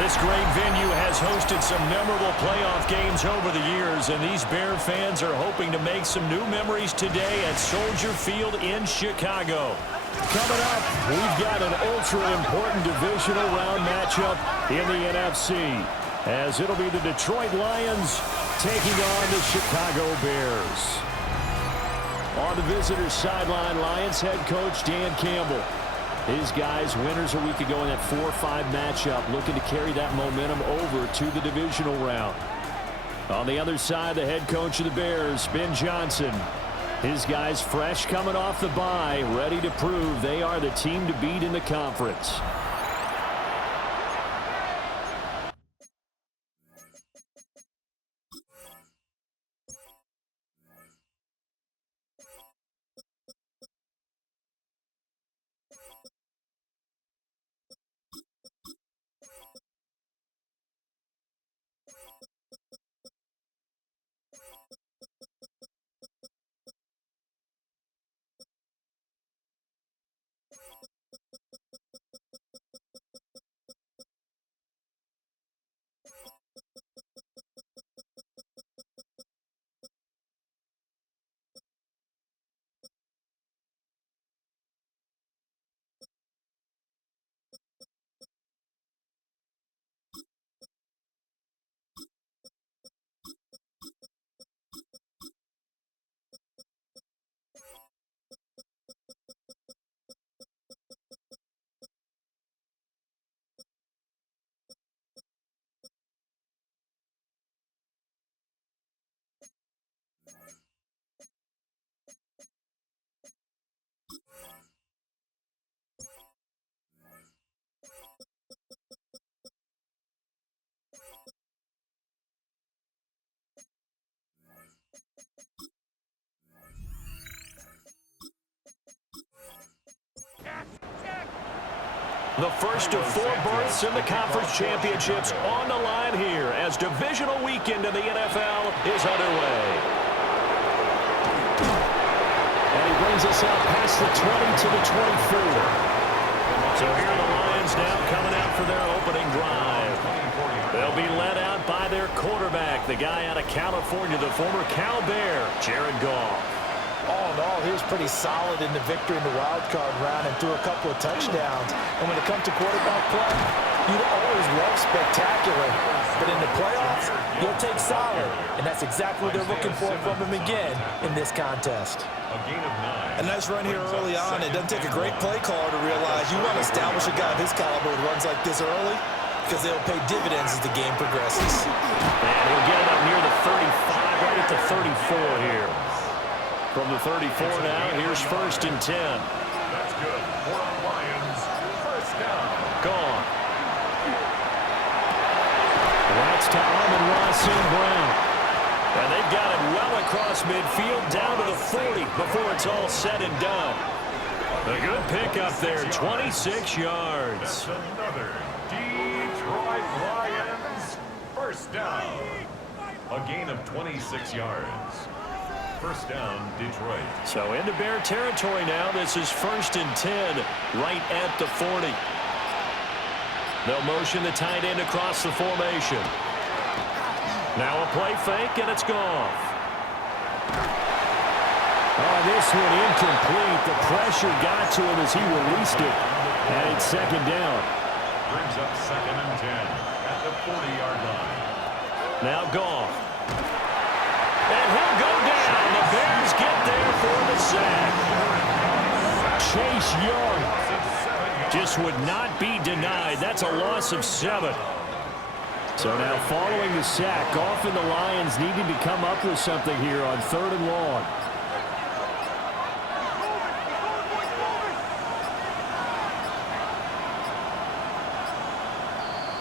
This great venue has hosted some memorable playoff games over the years, and these Bear fans are hoping to make some new memories today at Soldier Field in Chicago. Coming up, we've got an ultra-important divisional round matchup in the NFC, as it'll be the Detroit Lions taking on the Chicago Bears. On the visitors' sideline, Lions head coach Dan Campbell. His guys, winners a week ago in that 4-5 matchup, looking to carry that momentum over to the divisional round. On the other side, the head coach of the Bears, Ben Johnson. His guys fresh coming off the bye, ready to prove they are the team to beat in the conference. The first of 4 berths in the conference championships on the line here as divisional weekend in the NFL is underway. And he brings us out past the 20 to the 24. So here are the Lions now coming out for their opening drive. They'll be led out by their quarterback, the guy out of California, the former Cal Bear, Jared Goff. All in all, he was pretty solid in the victory in the wild card round and threw a couple of touchdowns. And when it comes to quarterback play, you'd always love spectacular. But in the playoffs, you'll take solid. And that's exactly what they're looking for from him again in this contest. A nice run here early on. It doesn't take a great play caller to realize you want to establish a guy of his caliber with runs like this early because they'll pay dividends as the game progresses. And he'll get it up near the 35, right at the 34 here. From the 34 now, here's 1st and 10. That's good for our Lions. First down. Gone. That's to Amon-Ra St. Brown. And they've got it well across midfield, down to the 40 before it's all said and done. A good pickup there, 26 yards. That's another Detroit Lions first down. A gain of 26 yards. First down, Detroit. So into Bear territory now. This is 1st and 10, right at the 40. They'll motion the tight end across the formation. Now a play fake, and it's Goff. Oh, this one incomplete. The pressure got to him as he released it. And it's 2nd down. Brings up 2nd and 10 at the 40-yard line. Now Goff. And he'll go down. The Bears get there for the sack. Chase Young just would not be denied. That's a loss of 7. So now following the sack, often the Lions needing to come up with something here on 3rd and long.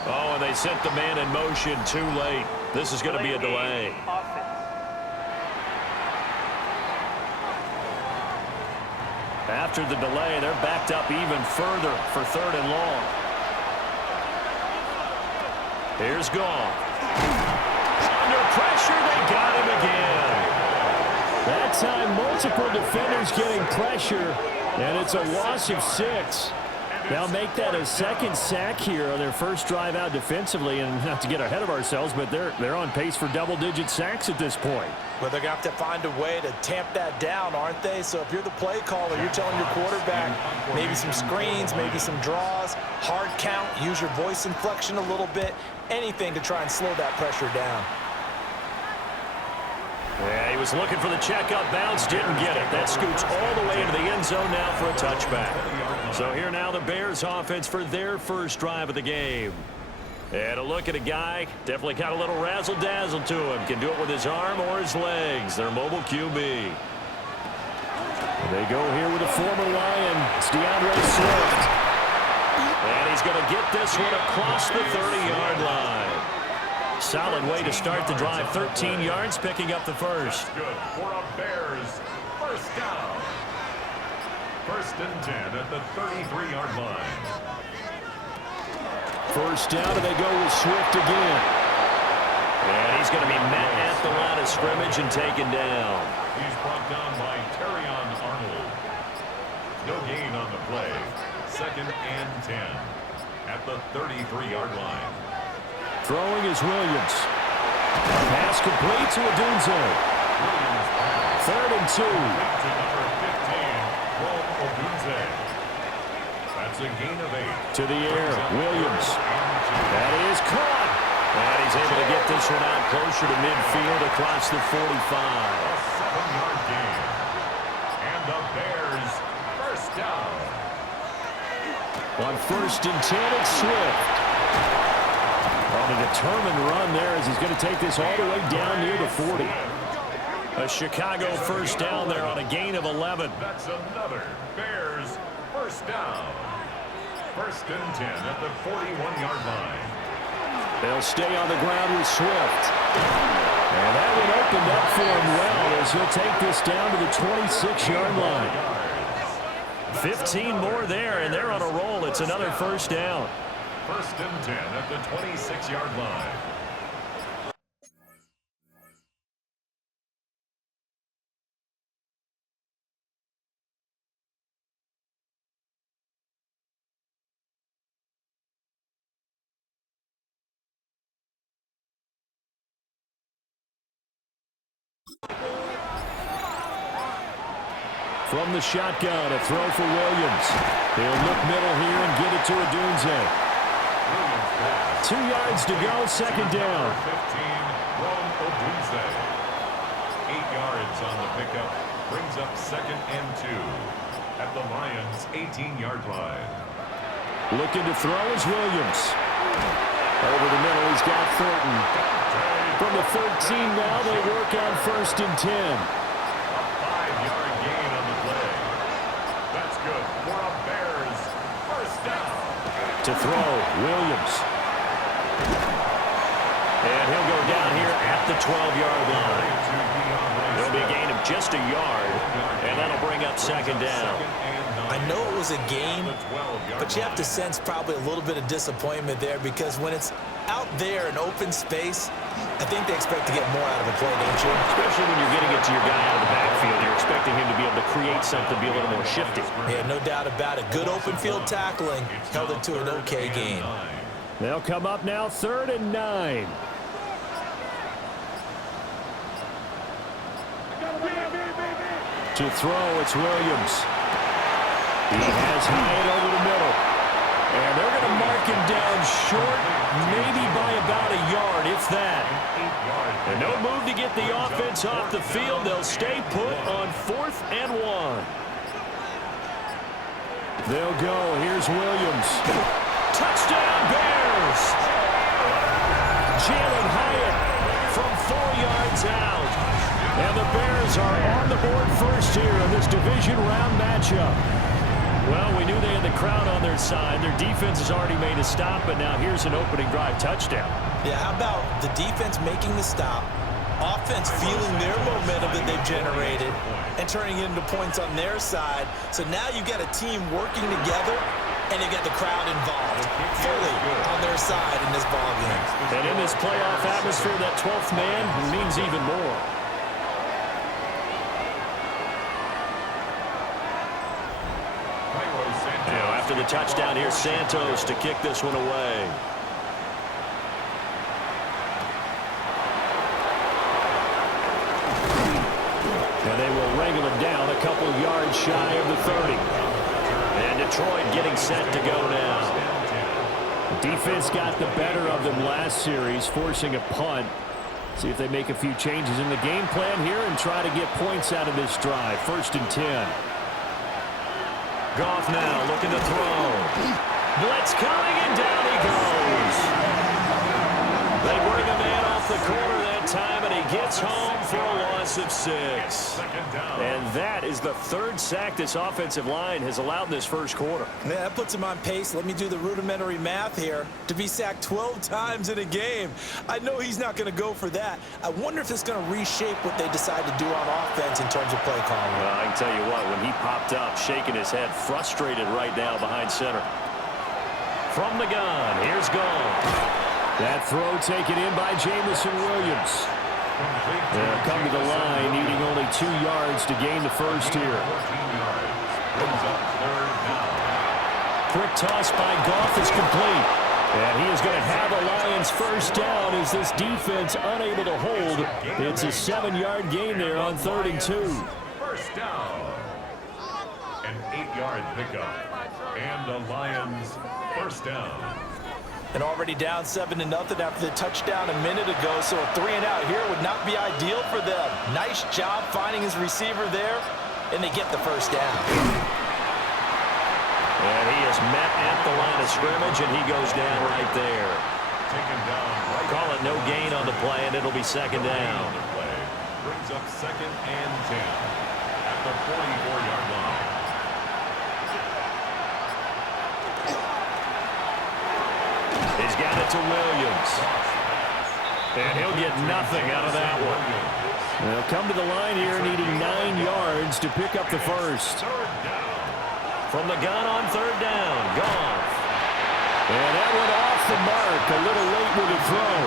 Oh, and they sent the man in motion too late. This is going to be a delay. After the delay, they're backed up even further for 3rd and long. Here's Goff. Under pressure, they got him again. That time, multiple defenders getting pressure, and it's a loss of 6. They'll make that a second sack here on their first drive out defensively, and not to get ahead of ourselves, but they're on pace for double-digit sacks at this point. Well, they're going to have to find a way to tamp that down, aren't they? So if you're the play caller, you're telling your quarterback maybe some screens, maybe some draws, hard count, use your voice inflection a little bit, anything to try and slow that pressure down. Yeah, he was looking for the checkup bounce, didn't get it. That scoots all the way into the end zone now for a touchback. So here now the Bears offense for their first drive of the game. And a look at a guy, definitely got a little razzle-dazzle to him. Can do it with his arm or his legs. Their mobile QB. They go here with a former Lion. It's DeAndre Swift. And he's going to get this one across the 30-yard line. Solid way to start the drive. 13 yards, picking up the first. That's good for a Bears first down. 1st and 10 at the 33-yard line. First down, and they go with Swift again. And he's going to be met at the line of scrimmage and taken down. He's brought down by Terrion Arnold. No gain on the play. 2nd and 10 at the 33-yard line. Throwing is Williams. Pass complete to Odunze. 3rd and 2. To number 15, Rome Odunze. That's a gain of 8. To the air, Williams. That is caught. And he's able to get this one out closer to midfield across the 45. A 7-yard gain. And the Bears first down. On 1st and 10, it's Swift. On a determined run there as he's going to take this all the way down near the 40. A Chicago first down there on a gain of 11. That's another Bears first down. 1st and 10 at the 41-yard line. They'll stay on the ground with Swift. And that one opened up for him well as he'll take this down to the 26-yard line. 15 more there, and they're on a roll. It's another first down. 1st and 10 at the 26-yard line. From the shotgun, a throw for Williams. He'll look middle here and get it to Odunze. 2 yards to go, 2nd down. 15, Rome Odunze. 8 yards on the pickup. Brings up 2nd and 2 at the Lions' 18-yard line. Looking to throw is Williams. Over the middle, he's got Thornton. From the 13 now, they work on 1st and 10. A 5-yard gain on the play. That's good for a Bears first down. To throw, Williams. And he'll go down here at the 12-yard line. There'll be a gain of just a yard, and that'll bring up 2nd down. I know it was a gain, but you have to sense probably a little bit of disappointment there because when it's out there in open space, I think they expect to get more out of a play, don't you? Especially when you're getting it to your guy out of the backfield. You're expecting him to be able to create something, be a little more shifty. Yeah, no doubt about it. Good open field tackling. Held it to an okay gain. They'll come up now 3rd and 9. To throw, it's Williams. He has Hyatt over the middle. And they're going to mark him down short, maybe by about a yard, if that. And no move to get the offense off the field. They'll stay put on 4th and 1. They'll go. Here's Williams. Touchdown, Bears! matchup. Well, we knew they had the crowd on their side. Their defense has already made a stop, but now here's an opening drive touchdown. Yeah, how about the defense making the stop, offense feeling their momentum that they've generated, and turning it into points on their side. So now you've got a team working together, and you got the crowd involved fully on their side in this ballgame. And in this playoff atmosphere, that 12th man means even more. Now, after the touchdown, here's Santos to kick this one away. And they will wrangle him down a couple yards shy of the 30. And Detroit getting set to go now. Defense got the better of them last series, forcing a punt. See if they make a few changes in the game plan here and try to get points out of this drive. 1st and 10. Goff now looking to throw. Blitz coming, and down he goes. They bring a man off the corner that time, and he gets home for a loss of 6. And that is the 3rd sack this offensive line has allowed in this first quarter. Yeah, that puts him on pace. Let me do the rudimentary math here. To be sacked 12 times in a game. I know he's not going to go for that. I wonder if it's going to reshape what they decide to do on offense in terms of play calling. Well, I can tell you what, when he popped up, shaking his head, frustrated right now behind center. From the gun, here's Goff. That throw taken in by Jamison Williams. They'll come to the line, needing only 2 yards to gain the first here. Quick toss by Goff is complete. And he is going to have a Lions first down as this defense unable to hold. It's a 7-yard gain there on 3rd and 2. First down. An 8-yard pickup. And the Lions first down. And already down 7-0 after the touchdown a minute ago, so a 3-and-out here would not be ideal for them. Nice job finding his receiver there, and they get the first down. And he is met at the line of scrimmage, and he goes down right there. Taken down right. Call it no gain on the play, and it'll be 2nd down. Brings up 2nd and 10 at the 44-yard line. He's got it to Williams. And he'll get nothing out of that one. They'll come to the line here needing 9 yards to pick up the first. From the gun on 3rd down, Goff. And that went off the mark, a little late with the throw.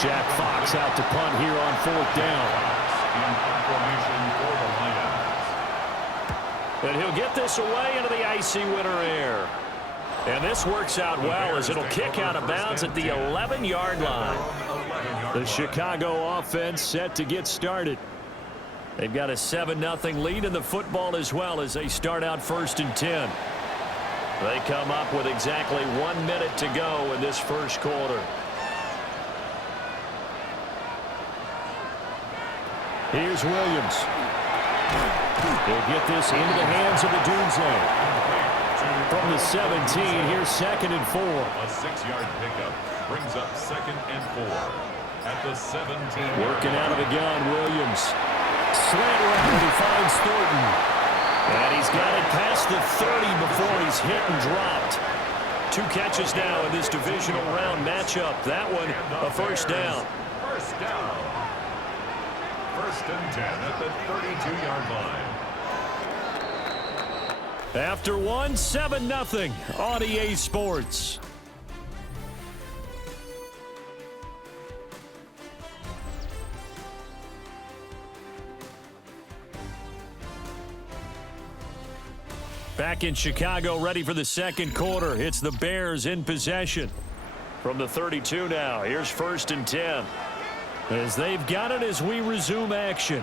Jack Fox out to punt here on 4th down. And he'll get this away into the icy winter air. And this works out well as it'll kick out of bounds at the 11-yard line. The Chicago offense set to get started. They've got a 7-0 lead in the football as well as they start out 1st and 10. They come up with exactly 1 minute to go in this first quarter. Here's Williams. He'll get this into the hands of the Doomsday. From the 17, here's 2nd and 4. A 6-yard pickup brings up 2nd and 4 at the 17. Working out of the gun, Williams. Slant route, he finds Thornton. And he's got it past the 30 before he's hit and dropped. 2 catches now in this divisional round matchup. That one, a first down. First down. 1st and 10 at the 32-yard line. After one, 7-0 on EA Sports. Back in Chicago, ready for the second quarter. It's the Bears in possession. From the 32 now, here's 1st and 10. As they've got it as we resume action.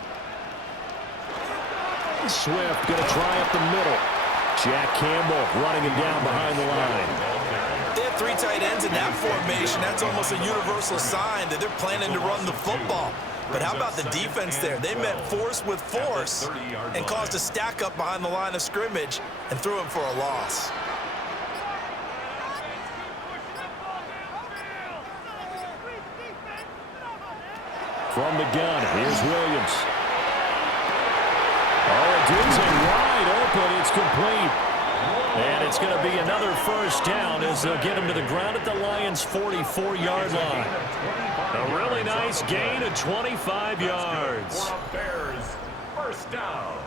Swift going to try up the middle. Jack Campbell running him down behind the line. They have 3 tight ends in that formation. That's almost a universal sign that they're planning to run the football. But how about the defense there? They met force with force and caused a stack up behind the line of scrimmage and threw him for a loss. From the gun, here's Williams. Oh, Digs it wide open. It's complete. And it's going to be another first down as they'll get him to the ground at the Lions' 44-yard line. A really nice gain of 25 yards. Bears first down.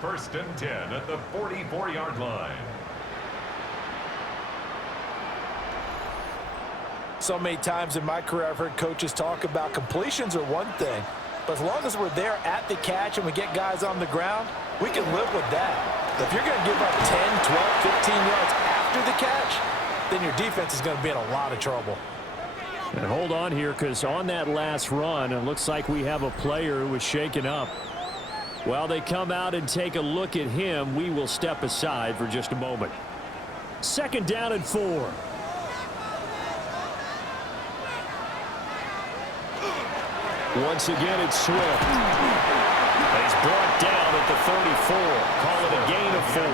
First and 10 at the 44-yard line. So many times in my career I've heard coaches talk about completions are one thing, but as long as we're there at the catch and we get guys on the ground, we can live with that. If you're going to give up 10, 12, 15 yards after the catch, then your defense is going to be in a lot of trouble. And hold on here, because on that last run, it looks like we have a player who was shaken up. While they come out and take a look at him, we will step aside for just a moment. Second down and 4. Once again, it's Swift. He's brought down at the 34. Call it a gain of 4.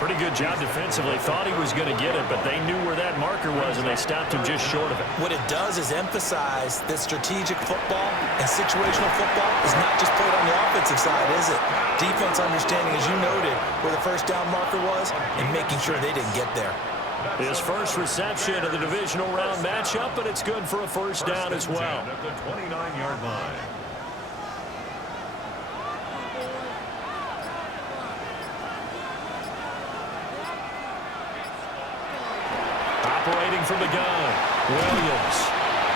Pretty good job defensively. Thought he was going to get it, but they knew where that marker was, and they stopped him just short of it. What it does is emphasize that strategic football and situational football is not just played on the offensive side, is it? Defense understanding, as you noted, where the first down marker was and making sure they didn't get there. His first reception of the divisional round matchup, but it's good for a first down as well. At the 29-yard line. Operating from the gun, Williams.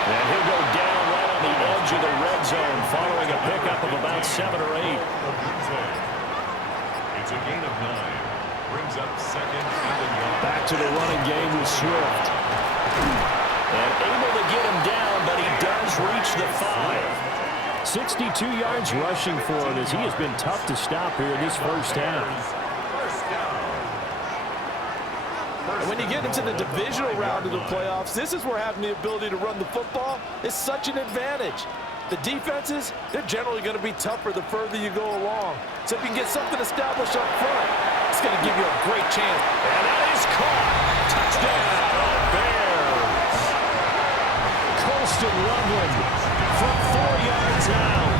And he'll go down right on the edge of the red zone following a pickup of about 7 or 8. It's a gain of 9. Brings up second and yard. Back to the running game with Swift. And able to get him down, but he does reach the 5. 62 yards rushing for him as he has been tough to stop here in this first half. And when you get into the divisional round of the playoffs, this is where having the ability to run the football is such an advantage. The defenses, they're generally going to be tougher the further you go along. So if you can get something established up front, it's going to give you a great chance. And that is caught. Touchdown, Bears. Colston Loveland from 4 yards out.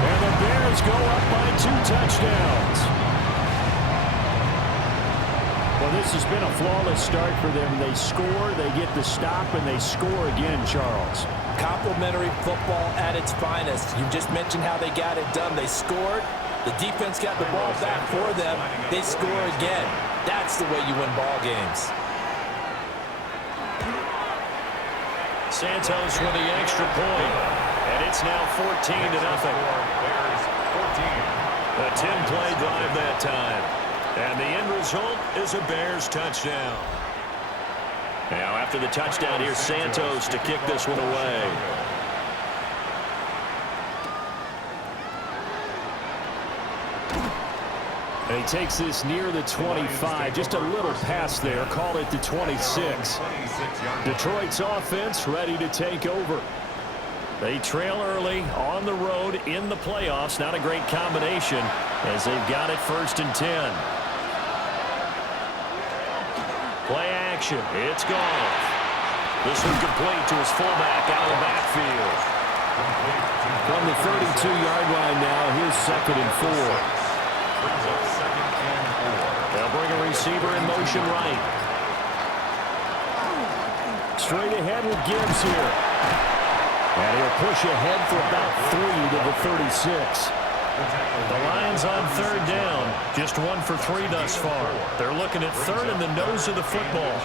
And the Bears go up by 2 touchdowns. Well, this has been a flawless start for them. They score, they get the stop, and they score again, Charles. Complimentary football at its finest. You just mentioned how they got it done. They scored. The defense got the ball back for them. They score again. That's the way you win ball games. Santos with the extra point. And it's now 14-0. Bears 14. A 10-play drive that time. And the end result is a Bears touchdown. Now after the touchdown, here's Santos to kick this one away. And he takes this near the 25, just a little pass there, call it the 26. Detroit's offense ready to take over. They trail early on the road in the playoffs. Not a great combination as they've got it first and 10. Play action. It's gone. This one complete to his fullback out of the backfield. From the 32-yard line now, here's second and 4. They'll bring a receiver in motion right. Straight ahead with Gibbs here. And he'll push ahead for about 3 to the 36. The Lions on third down. Just 1 for 3 thus far. They're looking at third in the nose of the football.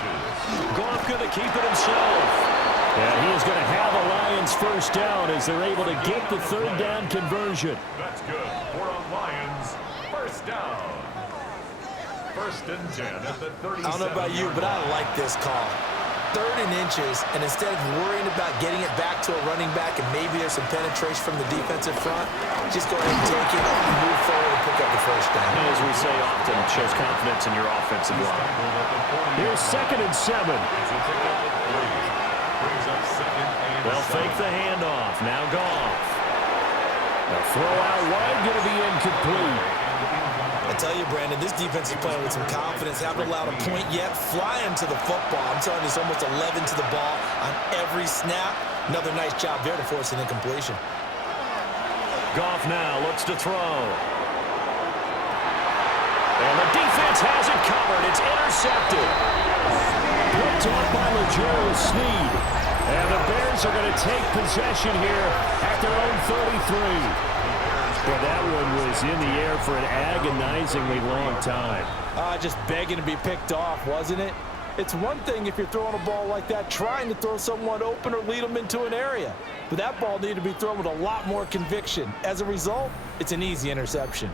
Goff going to keep it himself. And he is going to have the Lions first down as they're able to get the third down conversion. That's good for a Lions first down. First and 10 at the 37. I don't know about you, but I like this call. 3rd and inches, and instead of worrying about getting it back to a running back and maybe there's some penetration from the defensive front, just go ahead and take it and move forward and pick up the first down. As we say often, it shows confidence in your offensive line. Here's second and 7. They'll fake the handoff. Now Goff. The throw out wide going to be incomplete. I tell you, Brandon, this defense is playing with some confidence. Haven't allowed a point yet. Flying to the football. I'm telling you, it's almost 11 to the ball on every snap. Another nice job there to force an incompletion. Goff now looks to throw. And the defense has it covered. It's intercepted. Picked off by L'Jarius Sneed. And the Bears are going to take possession here at their own 33. Well, that one was in the air for an agonizingly long time. Just begging to be picked off, wasn't it? It's one thing if you're throwing a ball like that, trying to throw someone open or lead them into an area. But that ball needed to be thrown with a lot more conviction. As a result, it's an easy interception.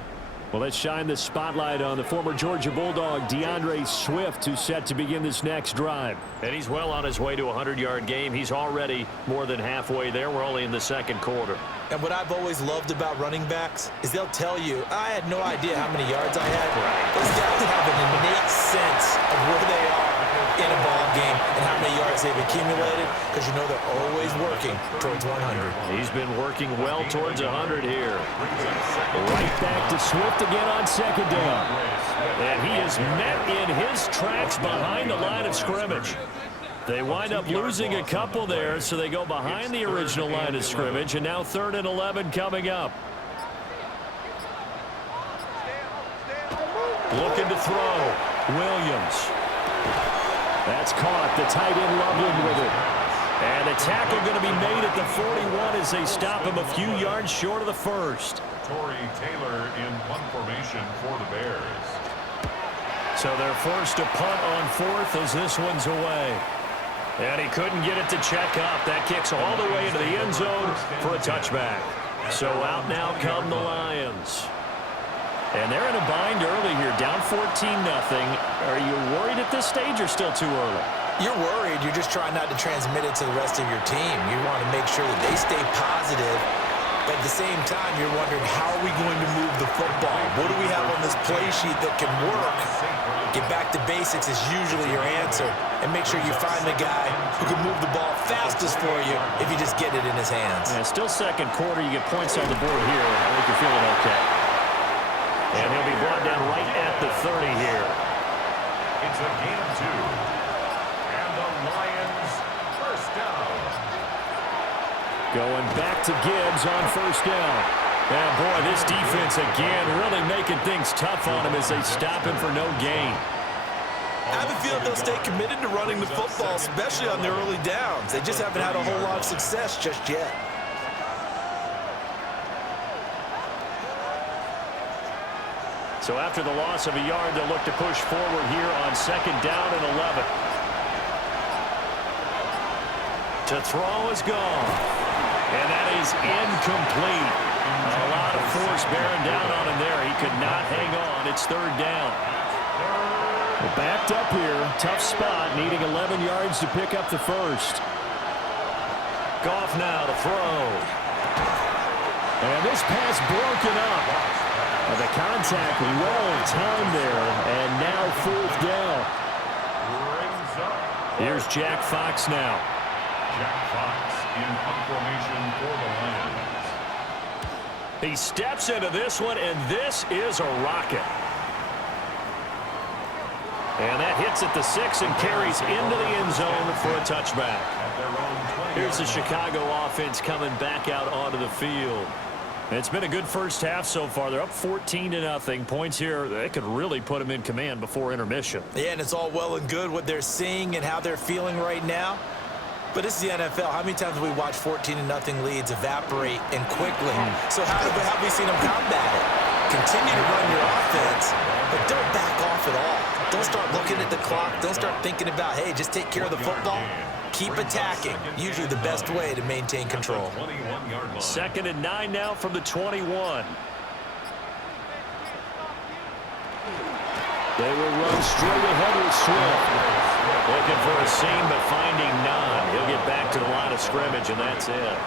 Well, let's shine the spotlight on the former Georgia Bulldog, DeAndre Swift, who's set to begin this next drive. And he's well on his way to a 100-yard game. He's already more than halfway there. We're only in the second quarter. And what I've always loved about running backs is they'll tell you, I had no idea how many yards I had. Those guys have an innate sense of where they are in a ball game and how many yards they've accumulated, because you know they're always working towards 100. He's been working well towards 100 here. Right back to Swift again on second down. And he is met in his tracks behind the line of scrimmage. They wind up losing a couple there, so they go behind the original line of scrimmage, and now 3rd and 11 coming up. Looking to throw. Williams. That's caught. The tight end Loveland with it. And the tackle going to be made at the 41 as they stop him a few yards short of the first. Torrey Taylor in punt formation for the Bears. So they're forced to punt on 4th as this one's away. And he couldn't get it to check up. That kicks all the way into the end zone for a touchback. So out now come the Lions. And they're in a bind early here, down 14-0. Are you worried at this stage or still too early? You're worried. You're just trying not to transmit it to the rest of your team. You want to make sure that they stay positive. But at the same time, you're wondering, how are we going to move the football? What do we have on this play sheet that can work? Get back to basics is usually your answer. And make sure you find the guy who can move the ball fastest for you if you just get it in his hands. Yeah, still second quarter. You get points on the board here. I think you're feeling okay. And he'll be brought down right at the 30 here. It's a gain of 2. And the Lions first down. Going back to Gibbs on first down. And boy, this defense again really making things tough on him as they stop him for no gain. I have a feeling they'll stay committed to running the football, especially on their early downs. They just haven't had a whole lot of success just yet. So after the loss of a yard, they'll look to push forward here on second down and 11. To throw is gone. And that is incomplete. A lot of force bearing down on him there. He could not hang on. It's 3rd down. We're backed up here. Tough spot, needing 11 yards to pick up the first. Goff now to throw. And this pass broken up. The contact well timed there, and now 4th down. Here's Jack Fox now. Jack Fox in punt formation for the Lions. He steps into this one, and this is a rocket. And that hits at the 6 and carries into the end zone for a touchback. Here's the Chicago offense coming back out onto the field. It's been a good first half so far. They're up 14-0. Points here, they could really put them in command before intermission. Yeah, and it's all well and good what they're seeing and how they're feeling right now. But this is the NFL. How many times have we watched 14-0 leads evaporate and quickly? So how have we seen them combat it? Continue to run your offense, but don't back off at all. Don't start looking at the clock. Don't start thinking about, hey, just take care of the football. Keep attacking. Usually the best way to maintain control. 2nd and 9 now from the 21. They will run straight ahead with Swift. Looking for a seam, but finding none. He'll get back to the line of scrimmage, and that's it.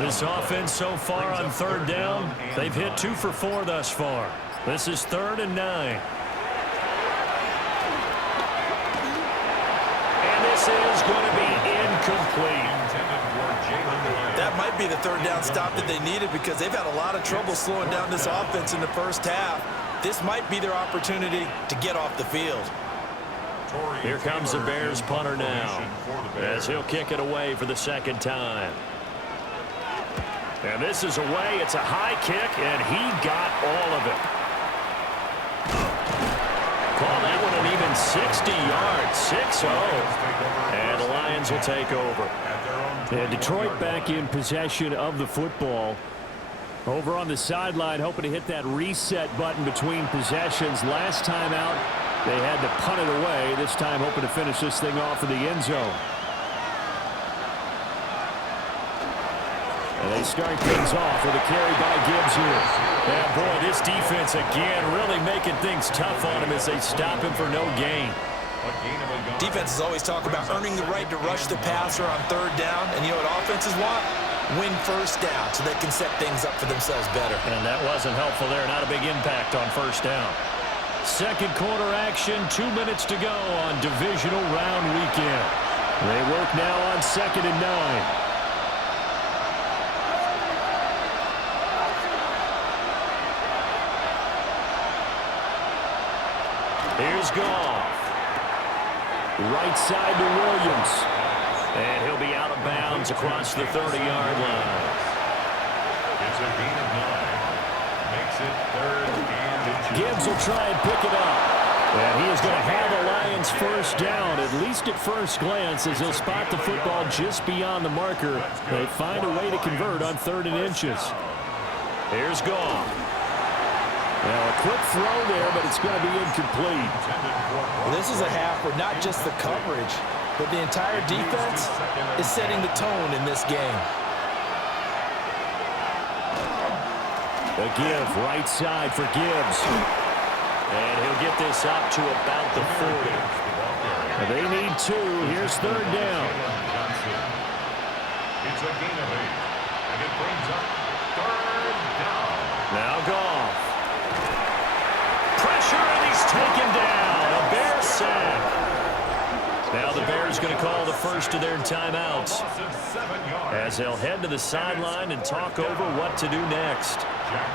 This offense so far on 3rd down, they've hit 2 for 4 thus far. This is 3rd and 9. This is going to be incomplete. That might be the 3rd down stop that they needed, because they've had a lot of trouble slowing down this offense in the first half. This might be their opportunity to get off the field. Here comes the Bears punter now, as he'll kick it away for the 2nd time. And this is away. It's a high kick, and he got all of it. Call that one an even 60 yards, 6-0. And the Lions will take over. And Detroit back in possession of the football. Over on the sideline, hoping to hit that reset button between possessions. Last time out, they had to punt it away. This time, hoping to finish this thing off in the end zone. And they start things off with a carry by Gibbs here. And boy, this defense again really making things tough on him as they stop him for no gain. Defenses always talk about earning the right to rush the passer on third down. And you know what offenses want? Win first down so they can set things up for themselves better. And that wasn't helpful there. Not a big impact on first down. Second quarter action, 2 minutes to go on Divisional round weekend. They work now on 2nd and 9. Here's Goff. Right side to Williams. And he'll be out of bounds across the 30-yard line. It's a gain of 9. Makes it 3rd and 2. Gibbs will try and pick it up. And he is going to have the Lions first down, at least at first glance, as he'll spot the football just beyond the marker. They find a way to convert on 3rd and inches. Here's Goff. Now a quick throw there, but it's going to be incomplete. Well, this is a half where not just the coverage, but the entire defense is setting the tone in this game. A give, right side for Gibbs. And he'll get this up to about the 40. They need 2. Here's 3rd down. It's a gain of 8. And it brings up 3rd down. Now Goff. Pressure, and he's taken down. A Bear sack. Now the Bears going to call the first of their timeouts as they'll head to the sideline and talk over what to do next.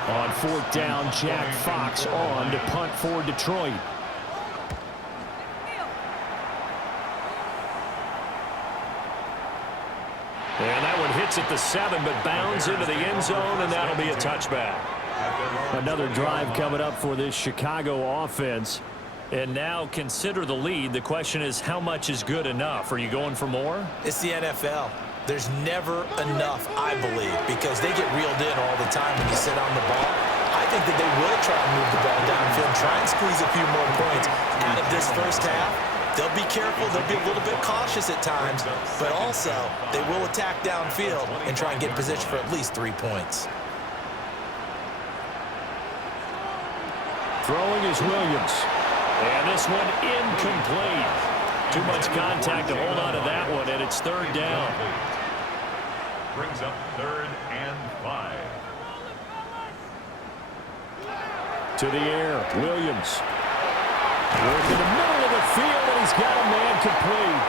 On 4th down, Jack Fox on to punt for Detroit. And that one hits at the 7, but bounds into the end zone, and that'll be a touchback. Another drive coming up for this Chicago offense. And now consider the lead. The question is, how much is good enough? Are you going for more? It's the NFL. There's never enough, I believe, because they get reeled in all the time when you sit on the ball. I think that they will try and move the ball downfield, try and squeeze a few more points out of this first half. They'll be careful. They'll be a little bit cautious at times, but also they will attack downfield and try and get position for at least 3 points. Throwing is Williams. And this one incomplete. Too much contact to hold on to that one, and it's 3rd down. Brings up 3rd and 5. To the air, Williams. Work in the middle of the field, and he's got a man complete.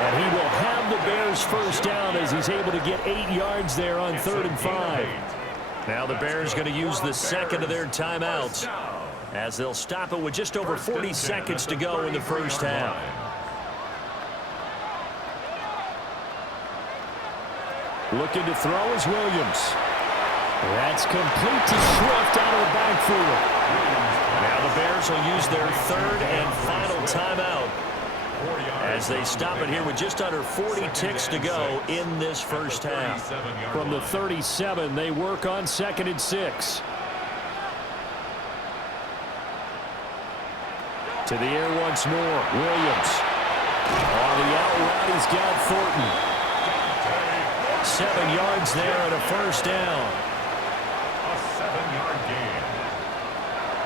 And he will have the Bears first down as he's able to get 8 yards there on 3rd and 5. Now the Bears going to use the second of their timeouts as they'll stop it with just over 40 seconds to go in the first half. Looking to throw is Williams. That's complete to Swift out of the backfield. Now the Bears will use their 3rd and final timeout as they stop it here with just under 40 ticks to go in this first half. From the 37, they work on 2nd and 6. To the air once more, Williams. On the out route, he's got Thornton. 7 yards there and a first down. A 7-yard gain.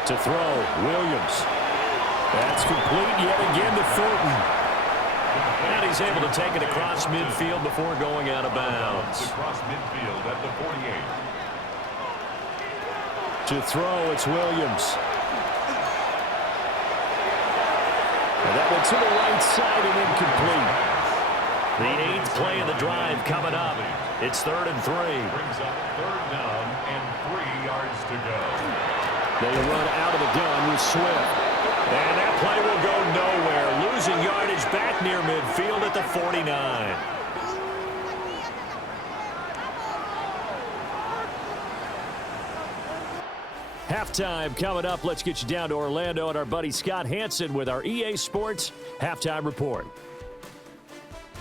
To throw, Williams. That's complete yet again to Thornton. And he's able to take it across midfield before going out of bounds. Across midfield at the 48. To throw, it's Williams. And that one to the right side and incomplete. The 8th play of the drive coming up. It's 3rd and 3. Brings up 3rd down and 3 yards to go. They run out of the gun with Swift. And that play will go nowhere. Losing yardage back near midfield at the 49. Halftime coming up. Let's get you down to Orlando and our buddy Scott Hansen with our EA Sports Halftime Report.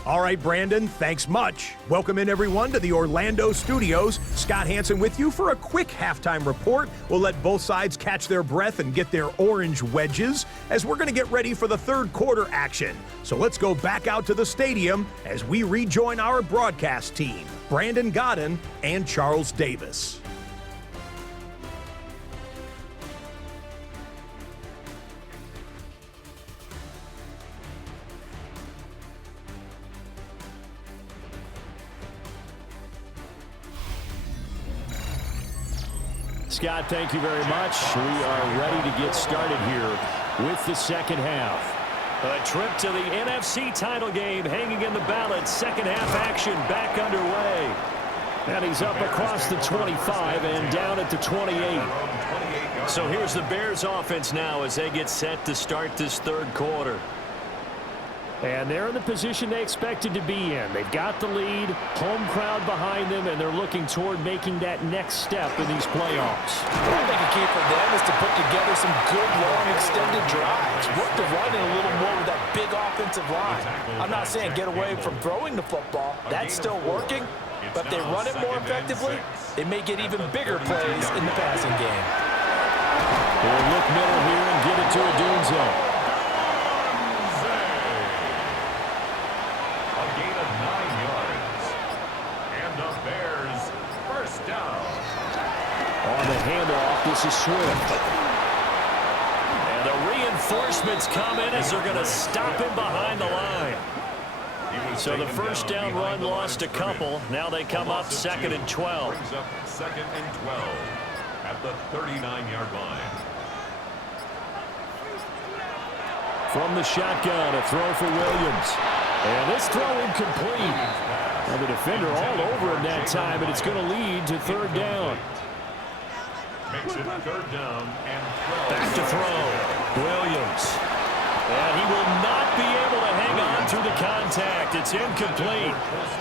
All right, Brandon, thanks much. Welcome in, everyone, to the Orlando studios. Scott Hansen with you for a quick halftime report. We'll let both sides catch their breath and get their orange wedges as we're going to get ready for the third quarter action. So let's go back out to the stadium as we rejoin our broadcast team, Brandon Godden and Charles Davis. Scott, thank you very much. We are ready to get started here with the second half. A trip to the NFC title game hanging in the balance. Second half action back underway. And he's up across the 25 and down at the 28. So here's the Bears offense now as they get set to start this third quarter. And they're in the position they expected to be in. They've got the lead, home crowd behind them, and they're looking toward making that next step in these playoffs. I think a key for them is to put together some good, long, extended drives. Work the run in a little more with that big offensive line. I'm not saying get away from throwing the football. That's still working. But if they run it more effectively, they may get even bigger plays in the passing game. They'll look middle here and get it to Adunze. Handoff, this is Swift. And the reinforcements come in as they're going to stop him behind the line. So the first down run lost a couple. Now they come up 2nd and 12. Brings up 2nd and 12 at the 39-yard line. From the shotgun, a throw for Williams. And this throw incomplete. And the defender all over him that time, and it's going to lead to third down. Makes it 3rd down and 12. Back to throw. Williams. And he will not be able to hang on through the contact. It's incomplete.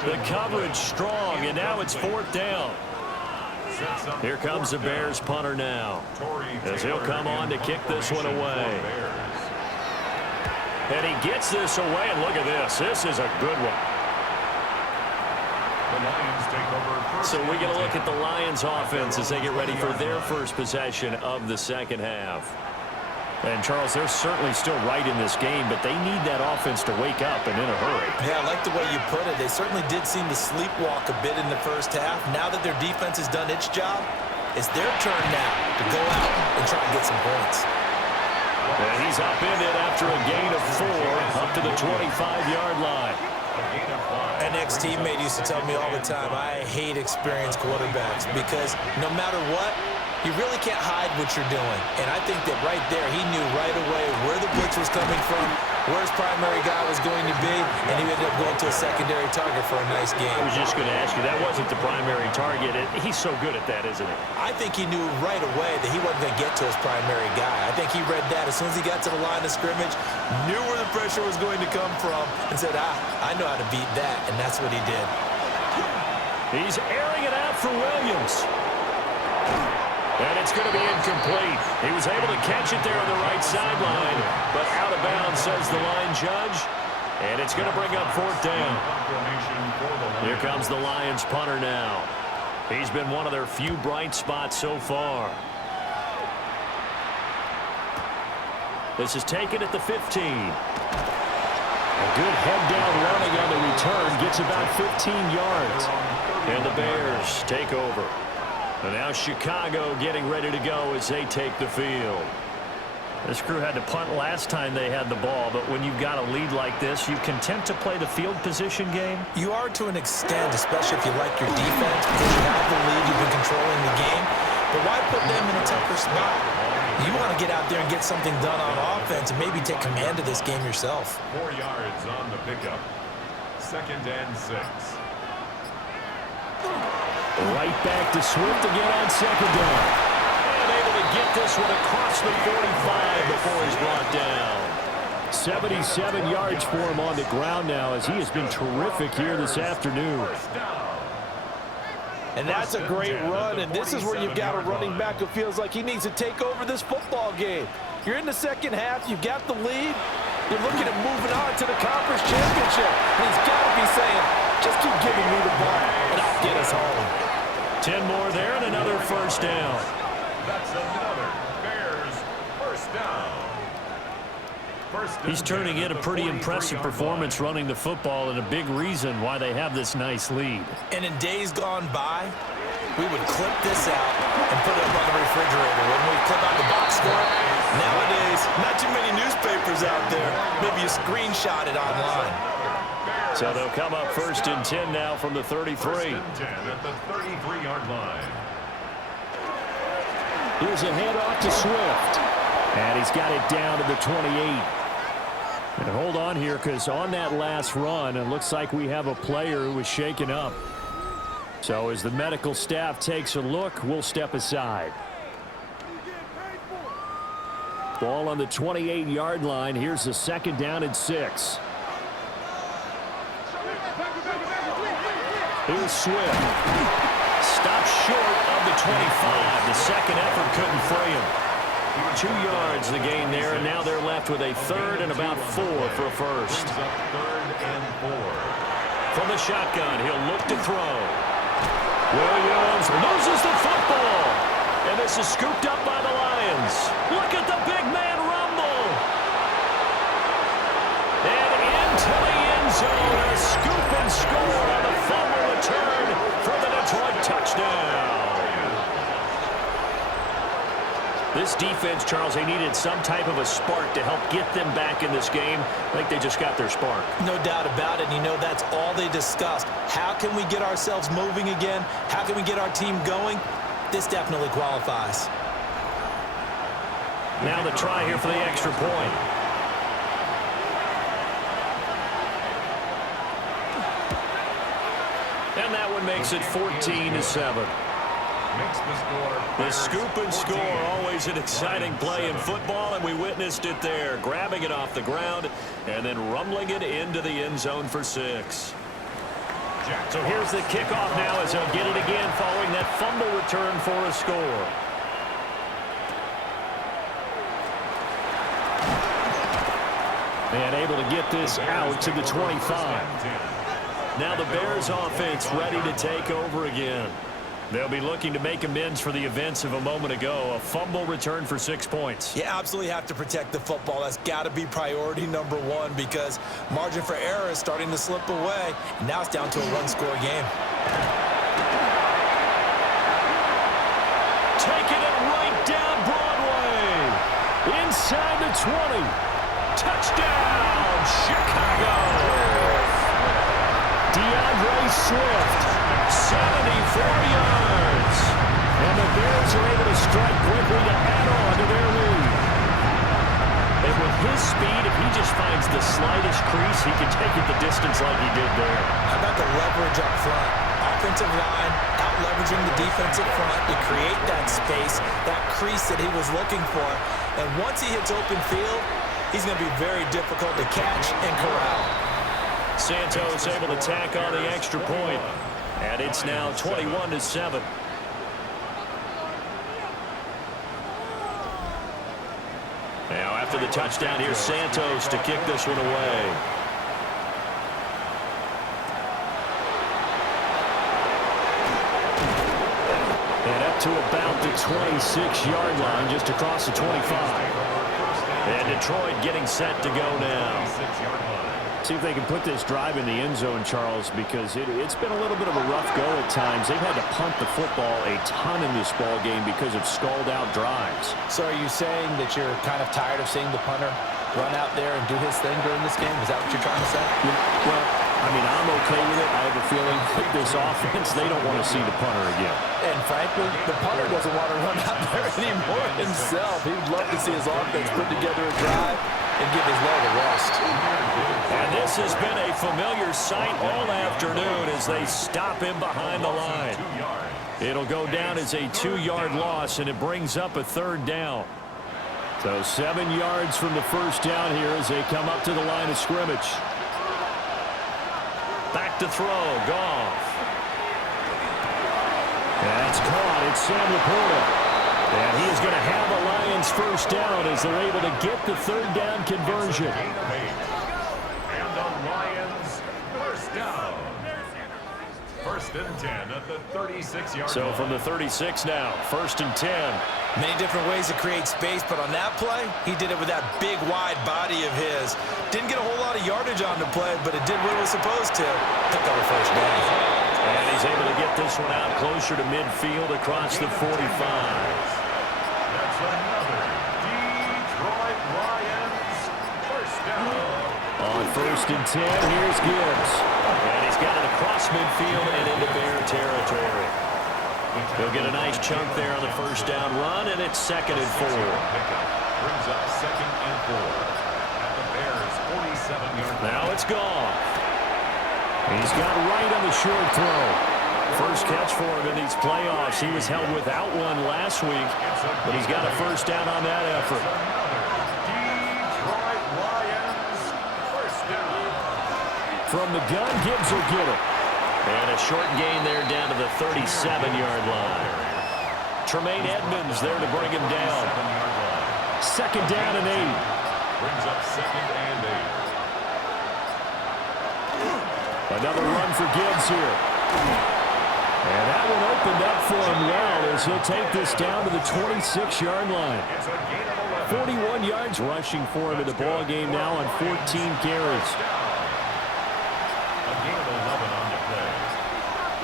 The coverage strong, and now it's 4th down. Here comes the Bears punter now, as he'll come on to kick this one away. And he gets this away, and look at this. This is a good one. The Lions take over. So we get a look at the Lions offense as they get ready for their first possession of the second half. And Charles, they're certainly still right in this game, but they need that offense to wake up and in a hurry. Yeah, I like the way you put it. They certainly did seem to sleepwalk a bit in the first half. Now that their defense has done its job, it's their turn now to go out and try and get some points. And he's upended after a gain of 4 up to the 25-yard line. An ex-teammate used to tell me all the time, I hate experienced quarterbacks because no matter what, you really can't hide what you're doing. And I think that right there, he knew right away where the blitz was coming from, where his primary guy was going to be, and he ended up going to a secondary target for a nice game. I was just going to ask you, that wasn't the primary target. He's so good at that, isn't he? I think he knew right away that he wasn't going to get to his primary guy. I think he read that as soon as he got to the line of scrimmage, knew where the pressure was going to come from, and said, I know how to beat that, and that's what he did. He's airing it out for Williams. And it's going to be incomplete. He was able to catch it there on the right sideline, but out of bounds, says the line judge. And it's going to bring up 4th down. Here comes the Lions punter now. He's been one of their few bright spots so far. This is taken at the 15. A good head down running on the return. Gets about 15 yards. And the Bears take over. And now Chicago getting ready to go as they take the field. This crew had to punt last time they had the ball, but when you've got a lead like this, you content to play the field position game? You are to an extent, especially if you like your defense, because you have the lead, you've been controlling the game. But why put them in a tougher spot? You want to get out there and get something done on offense and maybe take command of this game yourself. 4 yards on the pickup. 2nd and 6. Right back to Swift again on 2nd down. And able to get this one across the 45 before he's brought down. 77 yards for him on the ground now as he has been terrific here this afternoon. And that's a great run, and this is where you've got a running back who feels like he needs to take over this football game. You're in the second half, you've got the lead, you're looking at moving on to the conference championship. And he's got to be saying, just keep giving me the ball, and I'll get us home. 10 more there and another first down. That's another Bears first down. He's turning in a pretty impressive performance running the football, and a big reason why they have this nice lead. And in days gone by, we would clip this out and put it up on the refrigerator. When we clip out the box score, nowadays, not too many newspapers out there. Maybe you screenshot it online. So they'll come up 1st and 10 now from the 33. 1st and 10 at the 33-yard line. Here's a handoff to Swift. And he's got it down to the 28. And hold on here, because on that last run, it looks like we have a player who was shaken up. So as the medical staff takes a look, we'll step aside. Ball on the 28-yard line. Here's the 2nd down and 6. Here's Swift. Stops short of the 25. The second effort couldn't free him. 2 yards the gain there, and now they're left with a 3rd and about 4 for a first. 3rd and 4. From the shotgun, he'll look to throw. Williams loses the football. And this is scooped up by the Lions. Look at the big man rumble. And into the end zone, a scoop and score on the fumble return for the Detroit touchdown. This defense, Charles, they needed some type of a spark to help get them back in this game. I think they just got their spark. No doubt about it. And you know, that's all they discussed. How can we get ourselves moving again? How can we get our team going? This definitely qualifies. Now the try here for the extra point. And that one makes it 14-7. Makes the score. The scoop and score, always an exciting play in football, and we witnessed it there, grabbing it off the ground and then rumbling it into the end zone for 6. So here's the kickoff now as they'll get it again following that fumble return for a score. And able to get this out to the 25. Now the Bears offense ready to take over again. They'll be looking to make amends for the events of a moment ago. A fumble return for 6 points. You absolutely have to protect the football. That's got to be priority number 1 because margin for error is starting to slip away. And now it's down to a one-score game. Taking it right down Broadway. Inside the 20. Touchdown, Chicago. DeAndre Swift. 74 yards. And the Bears are able to strike quickly to add on to their lead. And with his speed, if he just finds the slightest crease, he can take it the distance like he did there. How about the leverage up front? Offensive line out-leveraging the defensive front to create that space, that crease that he was looking for. And once he hits open field, he's going to be very difficult to catch and corral. Santos able to tack on the extra point. And it's now 21-7. Now after the touchdown, here's Santos to kick this one away. And up to about the 26-yard line, just across the 25. And Detroit getting set to go now. See if they can put this drive in the end zone, Charles, because it's been a little bit of a rough go at times. They've had to punt the football a ton in this ball game because of stalled-out drives. So are you saying that you're kind of tired of seeing the punter run out there and do his thing during this game? Is that what you're trying to say? Yeah, well, I mean, I'm okay with it. I have a feeling with this offense, they don't want to see the punter again. And frankly, the punter doesn't want to run out there anymore himself. He'd love to see his offense put together a drive and give his leg a rest. And this has been a familiar sight all afternoon as they stop him behind the line. It'll go down as a 2-yard loss, and it brings up a 3rd down. So 7 yards from the first down here as they come up to the line of scrimmage. Back to throw, Goff. That's caught. It's Sam Laporta. And he is going to have a Lions first down as they're able to get the third down conversion. And the Lions first down. First and 10 at the 36-yard line. So from the 36 now, first and 10. Many different ways to create space, but on that play, he did it with that big, wide body of his. Didn't get a whole lot of yardage on the play, but it did what it was supposed to. Pick up a first down. And he's able to get this one out closer to midfield across the 45. That's another Detroit Lions first down. On first and 10, here's Gibbs. And he's got it across midfield and into Bear territory. He'll get a nice chunk there on the first down run, and it's second and 4. Brings up second and 4 at the Bears' 47-yard line. Now it's gone. He's got right on the short throw. First catch for him in these playoffs. He was held without one last week, but he's got a first down on that effort. Detroit Lions first down. From the gun, Gibbs will get it. And a short gain there down to the 37-yard line. Tremaine Edmonds there to bring him down. Second down and 8. Brings up second and 8. Another run for Gibbs here. And that one opened up for him well as he'll take this down to the 26-yard line. 41 yards rushing for him in the ball game now on 14 carries. A gain of 11 on the play.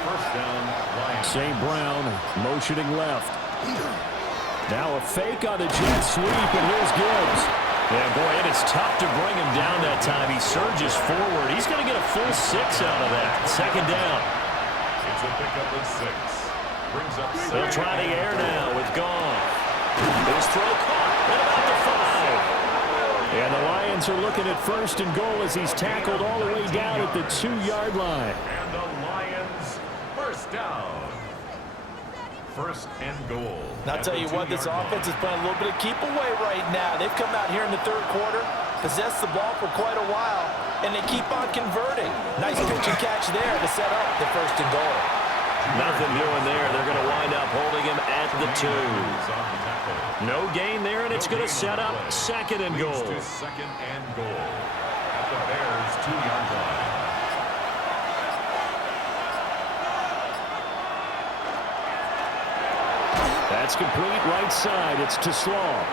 First down, Lions. St. Brown motioning left. Now a fake on the jet sweep, and here's Gibbs. Yeah, boy, and it's tough to bring him down that time. He surges forward. He's going to get a full 6 out of that. Second down. It's a pickup of 6. Brings up They'll try the air now with Goff. His throw caught at about the 5. And the Lions are looking at first and goal as he's tackled all the way down at the 2-yard line. And the Lions first down. First and goal. And I'll tell you what, this offense is playing a little bit of keep away right now. They've come out here in the third quarter, possessed the ball for quite a while, and they keep on converting. Nice pitch and catch there to set up the first and goal. Nothing doing there. They're going to wind up holding him at the 2. No gain there, and it's going to set up second and goal. Second and goal at the Bears' 2-yard line. That's complete right side. It's to Slaw.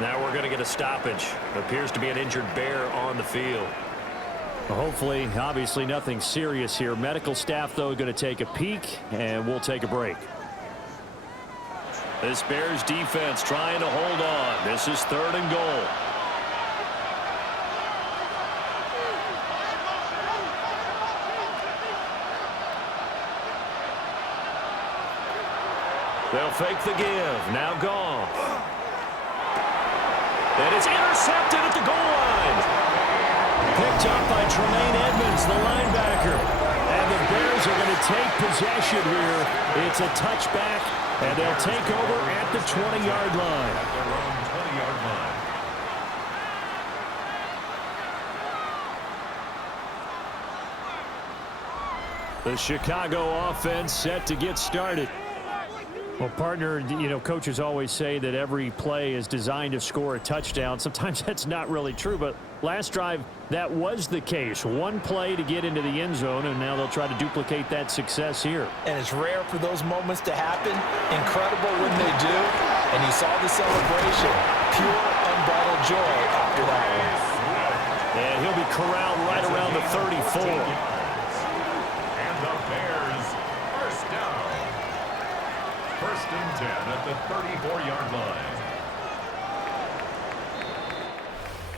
Now we're going to get a stoppage. Appears to be an injured Bear on the field. Hopefully, obviously nothing serious here. Medical staff, though, going to take a peek, and we'll take a break. This Bears defense trying to hold on. This is third and goal. They'll fake the give. Now Goff. And it's intercepted at the goal line. Picked up by Tremaine Edmonds, the linebacker. And the Bears are going to take possession here. It's a touchback, and they'll take over at the 20-yard line. At their own 20-yard line. The Chicago offense set to get started. Well, partner, you know, coaches always say that every play is designed to score a touchdown. Sometimes that's not really true, but last drive, that was the case. One play to get into the end zone, and now they'll try to duplicate that success here. And it's rare for those moments to happen. Incredible when they do. And you saw the celebration. Pure, unbridled joy after that one. And he'll be corralled right around the 34. And the Bears first down. First and 10 at the 34-yard line.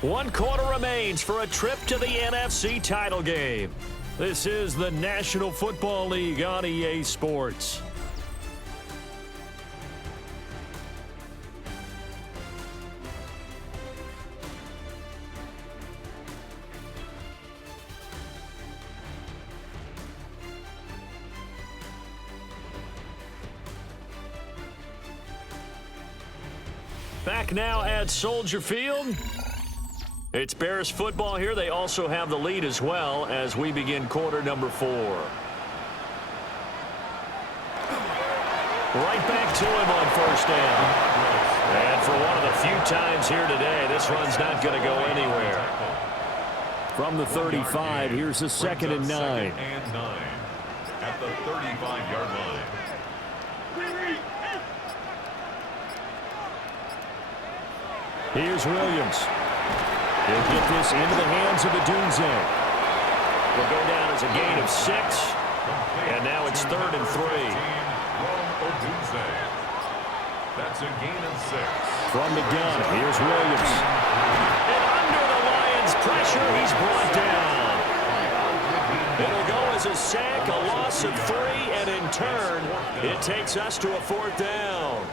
1 quarter remains for a trip to the NFC title game. This is the National Football League on EA Sports. Back now at Soldier Field. It's Bears football here. They also have the lead as well as we begin quarter number 4. Right back to him on first down. And for one of the few times here today, this run's not going to go anywhere. From the 35, here's a 2nd and 9. At the 35-yard line. Here's Williams. He'll get this into the hands of Adunze. Will go down as a gain of 6. And now it's 3rd and 3. That's a gain of 6. From the gun, here's Williams. And under the Lions' pressure, he's brought down. It'll go as a sack, a loss of 3, and in turn, it takes us to a 4th down.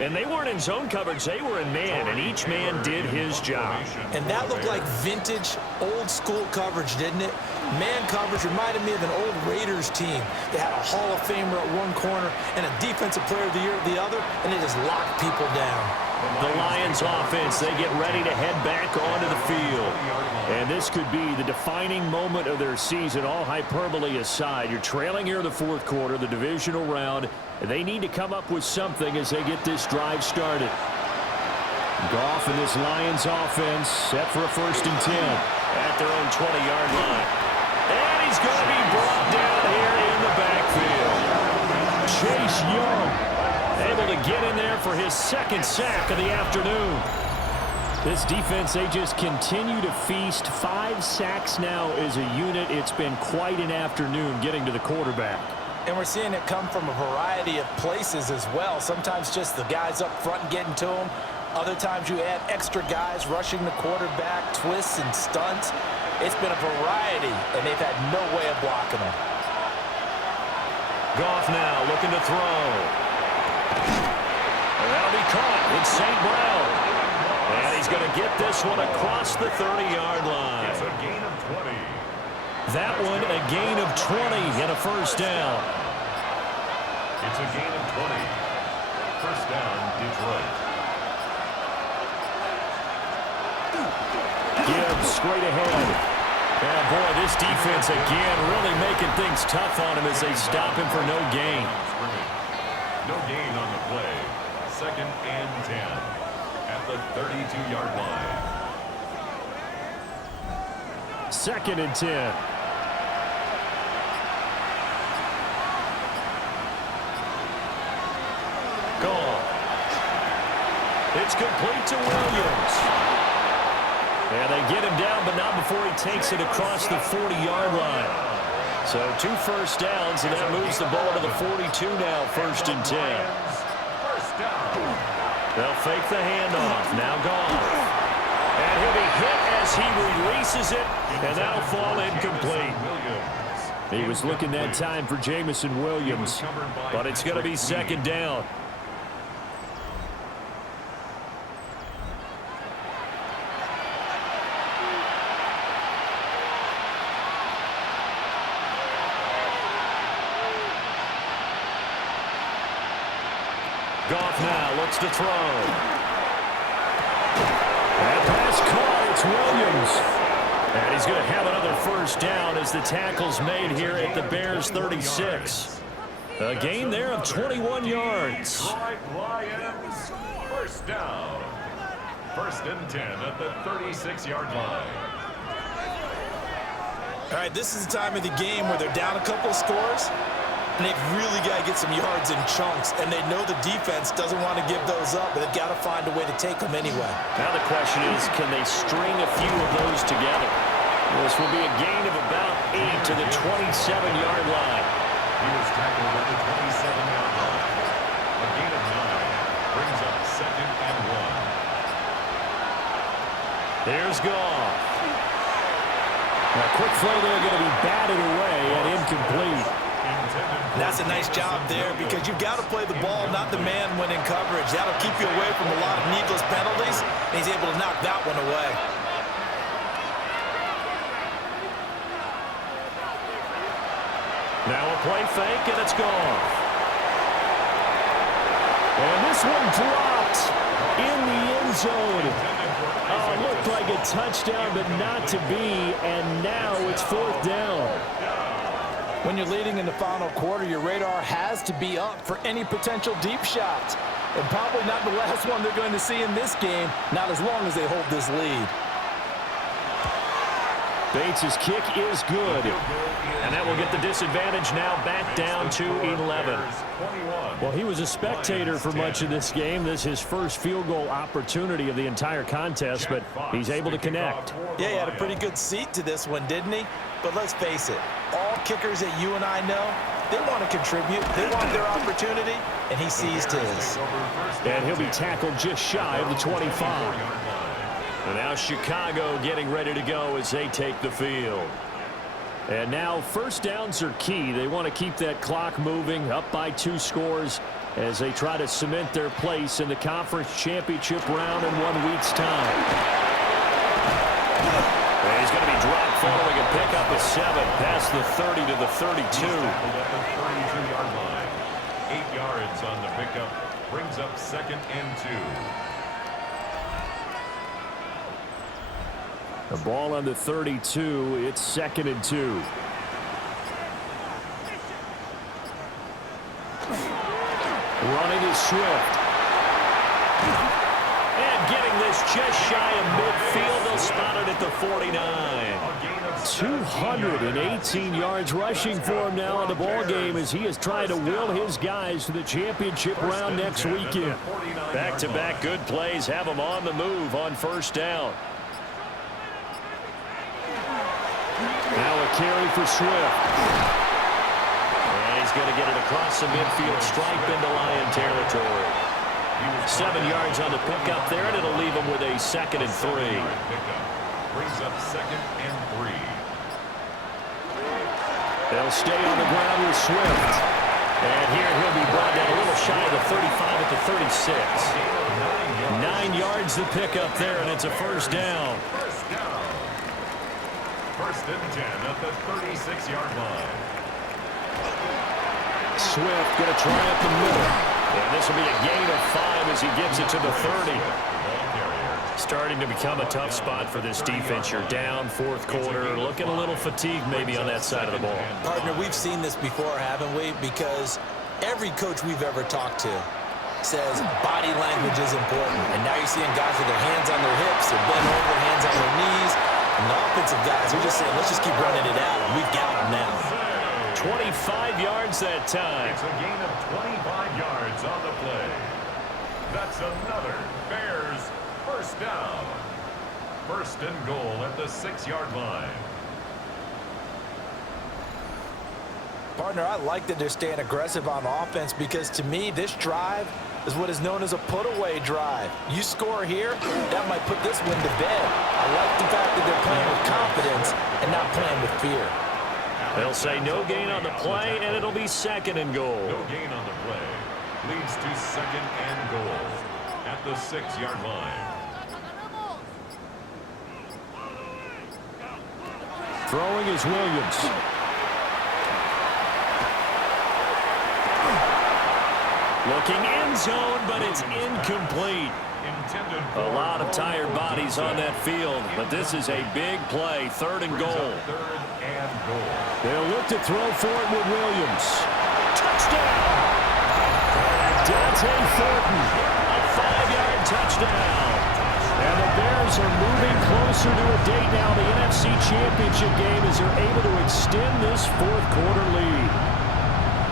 And they weren't in zone coverage, they were in man, and each man did his job. And that looked like vintage, old-school coverage, didn't it? Man coverage reminded me of an old Raiders team. They had a Hall of Famer at one corner and a Defensive Player of the Year at the other, and they just locked people down. The Lions offense, they get ready to head back onto the field. And this could be the defining moment of their season, all hyperbole aside. You're trailing here in the 4th quarter, the divisional round. They need to come up with something as they get this drive started. Goff and this Lions offense set for a 1st and 10 at their own 20-yard line. And he's going to be brought down here in the backfield. Chase Young able to get in there for his 2nd sack of the afternoon. This defense, they just continue to feast. 5 sacks now as a unit. It's been quite an afternoon getting to the quarterback. And we're seeing it come from a variety of places as well. Sometimes just the guys up front getting to him. Other times you add extra guys rushing the quarterback, twists and stunts. It's been a variety, and they've had no way of blocking him. Goff now looking to throw. And that'll be caught. It's St. Brown. And he's going to get this one across the 30-yard line. It's a gain of 20. That one a gain of 20 and a 1st down. It's a gain of 20. 1st down, Detroit. Gibbs straight ahead. And boy, this defense again really making things tough on him as they stop him for no gain. No gain on the play. 2nd and 10 at the 32-yard line. 2nd and 10. Gone. It's complete to Williams. And they get him down, but not before he takes it across the 40-yard line. So 2 first downs, and that moves the ball to the 42 now, 1st and 10. They'll fake the handoff. Now Goff. And he'll be hit as he releases it, and that'll fall incomplete. He was looking that time for Jamison Williams, but it's going to be 2nd down. Goff now looks to throw. That pass caught. It's Williams. And he's going to have another 1st down as the tackle's made here at the Bears' 36. A gain there of 21 yards. Lions, 1st down. 1st and 10 at the 36-yard line. All right, this is the time of the game where they're down a couple of scores, and they've really got to get some yards in chunks, and they know the defense doesn't want to give those up, but they've got to find a way to take them anyway. Now the question is, can they string a few of those together? This will be a gain of about 8 to the 27-yard line. He was tackled at the 27-yard line. A gain of 9 brings up 2nd and 1. There's Goff. A quick throw there going to be batted away and incomplete. That's a nice job there because you've got to play the ball, not the man when in coverage. That'll keep you away from a lot of needless penalties, and he's able to knock that one away. Now a play fake, and it's gone. And this one dropped in the end zone. Oh, it looked like a touchdown, but not to be, and now it's 4th down. When you're leading in the final quarter, your radar has to be up for any potential deep shots. And probably not the last one they're going to see in this game, not as long as they hold this lead. Bates' kick is good. And that will get the disadvantage now back down to 11. Well, he was a spectator for much of this game. This is his first field goal opportunity of the entire contest, but he's able to connect. Yeah, he had a pretty good seat to this one, didn't he? But let's face it, all kickers that you and I know, they want to contribute. They want their opportunity, and he seized his. And he'll be tackled just shy of the 25. And now Chicago getting ready to go as they take the field. And now first downs are key. They want to keep that clock moving, up by 2 scores as they try to cement their place in the conference championship round in 1 week's time. And he's going to be dropped following a pickup of 7 past the 30 to the 32. 32-yard line. 8 yards on the pickup. Brings up 2nd and 2. The ball on the 32. It's 2nd and 2. Running is Swift. And getting this just shy of midfield. They'll spot it at the 49. 218 yards rushing for him now in the ball game as he is trying to will his guys to the championship round next weekend. Back-to-back good plays have him on the move on first down. Now a carry for Swift. And he's going to get it across the midfield stripe into Lion territory. 7 yards on the pickup there, and it'll leave him with a 2nd and 3. Brings up 2nd and 3. They'll stay on the ground with Swift. And here he'll be brought down a little shy of the 35 at the 36. 9 yards the pickup there, and it's a first down. First and 10 at the 36-yard line. Swift going to try up the middle. And this will be a gain of 5 as he gets it to the 30. Starting to become a tough spot for this defense. You're down 4th quarter, looking a little fatigued maybe on that side of the ball. Partner, we've seen this before, haven't we? Because every coach we've ever talked to says body language is important. And now you're seeing guys with their hands on their hips, they're bent over, hands on their knees. And the offensive guys are just saying, let's just keep running it out. We've got them now. 25 yards that time. It's a gain of 25 yards on the play. That's another Bears first down. First and goal at the 6-yard line. Partner, I like that they're staying aggressive on offense because to me, this drive is what is known as a put-away drive. You score here, that might put this one to bed. I like the fact that they're playing with confidence and not playing with fear. They'll say no gain on the play, and it'll be 2nd and goal. No gain on the play. Leads to 2nd and goal at the 6-yard line. Throwing is Williams. Looking end zone, but it's incomplete. A lot of tired bodies on that field, but this is a big play. 3rd and goal. They'll look to throw for it with Williams. Touchdown! Dante Thornton, a 5-yard touchdown. And the Bears are moving closer to a date now, the NFC Championship game, as they're able to extend this 4th quarter lead.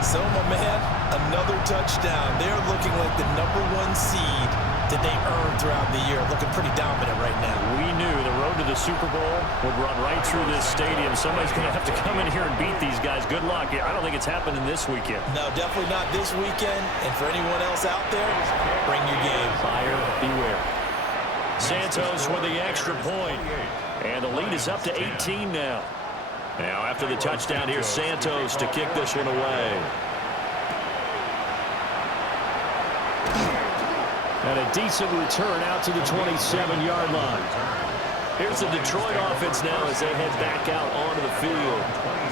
So, my man, another touchdown. They're looking like the #1 seed that they earned throughout the year. Looking pretty dominant right now. We knew the road to the Super Bowl would run right through this stadium. Somebody's going to have to come in here and beat these guys. Good luck. I don't think it's happening this weekend. No, definitely not this weekend. And for anyone else out there, bring your game. Buyer beware. Santos with the extra point. And the lead is up to 18 now. Now, after the touchdown, here's Santos to kick this one away. And a decent return out to the 27-yard line. Here's the Detroit offense now as they head back out onto the field.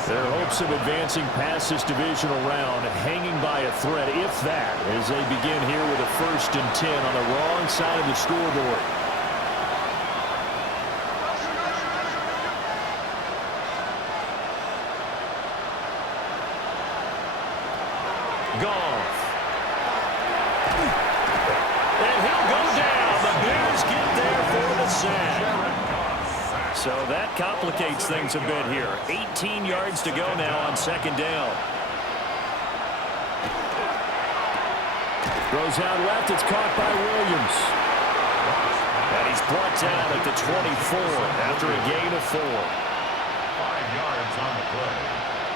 Their hopes of advancing past this divisional round hanging by a thread, if that, as they begin here with a 1st and 10 on the wrong side of the scoreboard. Goff. And he'll go down. The Bears get there for the sack. So that complicates things a bit here. 18 yards to go now on second down. Throws out left. It's caught by Williams. And he's brought down at the 24 after a gain of 4. 5 yards on the play.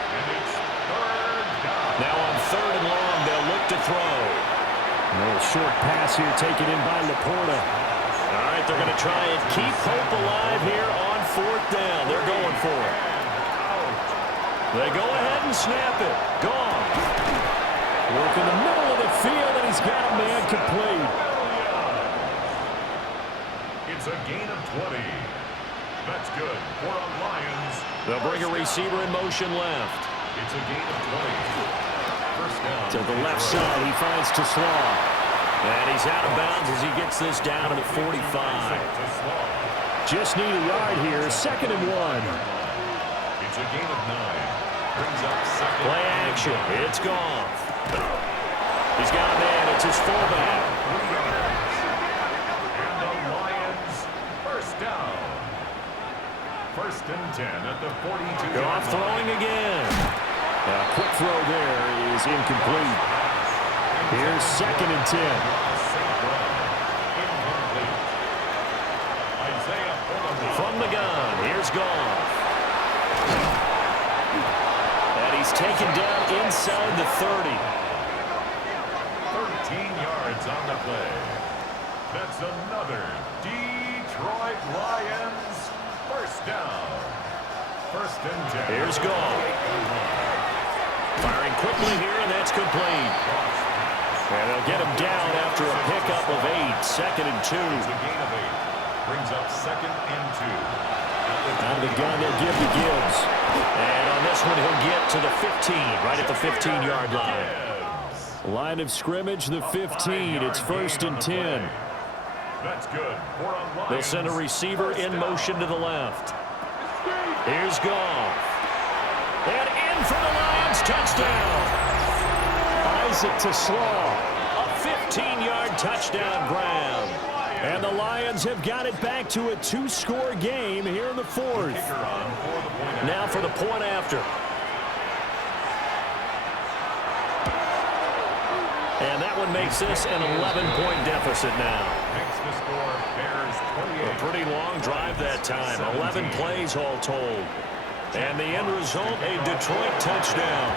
And it's third down. Now on third and long, they'll look to throw. A little short pass here taken in by Laporta. All right, they're going to try and keep hope alive here on fourth down. They're going for it. They go ahead and snap it. Gone. Work in the middle of the field, and he's got a man complete. It's a gain of 20. That's good for a Lions. They'll bring a receiver in motion left. It's a gain of 20. First down. To the left side, he finds Slaw. And he's out of bounds as he gets this down to the 45. Just need a yard here. Second and 1. It's a gain of 9. Brings up second. Play action. It's Goff. He's got a man. It's his fullback. 3 yards. And the Lions first down. First and 10 at the 42. Goff throwing again. A quick throw there is incomplete. Here's second and 10. From the gun, here's Goff. And he's taken down inside the 30. 13 yards on the play. That's another Detroit Lions first down. First and 10. Here's Goff. Firing quickly here, and that's complete. And they'll get him down after a pickup of 8. Second and 2. It's a gain of 8. Brings up second and 2. Out of the gun, they'll give to Gibbs. And on this one, he'll get to the 15, right at the 15-yard line. Line of scrimmage, the 15. It's first and 10. That's good. They'll send a receiver in motion to the left. Here's Goff. And in for the Lions, touchdown. Isaac Slaw, a 15-yard touchdown grab. And the Lions have got it back to a 2-score game here in the fourth. Now for the point after. And that one makes this an 11-point deficit now. Makes the score Bears 28. A pretty long drive that time. 11 plays all told. And the end result, a Detroit touchdown.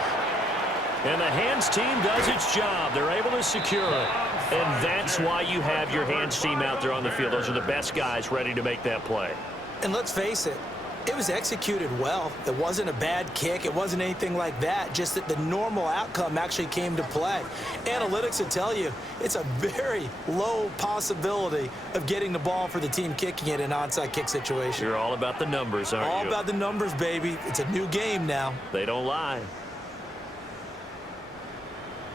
And the hands team does its job. They're able to secure it. And that's why you have your hands team out there on the field. Those are the best guys ready to make that play. And let's face it, it was executed well. It wasn't a bad kick. It wasn't anything like that. Just that the normal outcome actually came to play. Analytics will tell you it's a very low possibility of getting the ball for the team kicking it in an onside kick situation. You're all about the numbers, aren't you? All about the numbers, baby. It's a new game now. They don't lie.